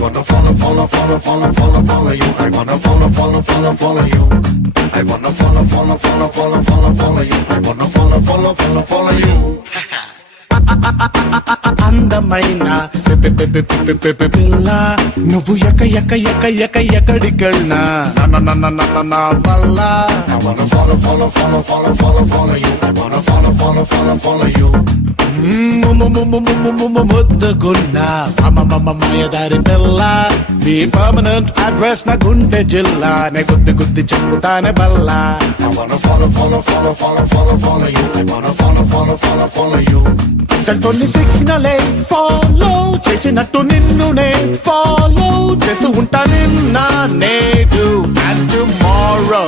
wanna follow you. I wanna follow you. I wanna follow you. I wanna follow you. అందమైన పిల్ల నువ్వు ఎక్కడికెళ్ళినా నా వల్ల I wanna follow you. I wanna follow you. ముద్దుగున్నా మాయదారి పిల్ల నీ పర్మనెంట్ అడ్రస్ నా గుండె జిల్లా నే గుద్ది చెప్పుతానే బల్లా I wanna follow you. I wanna follow you. Cell phone సిగ్నలే ఫాలో చేసినట్టు నిన్ను నే ఫాలో చేస్తూ ఉంటా నిన్న నేడు అండ్ టుమారో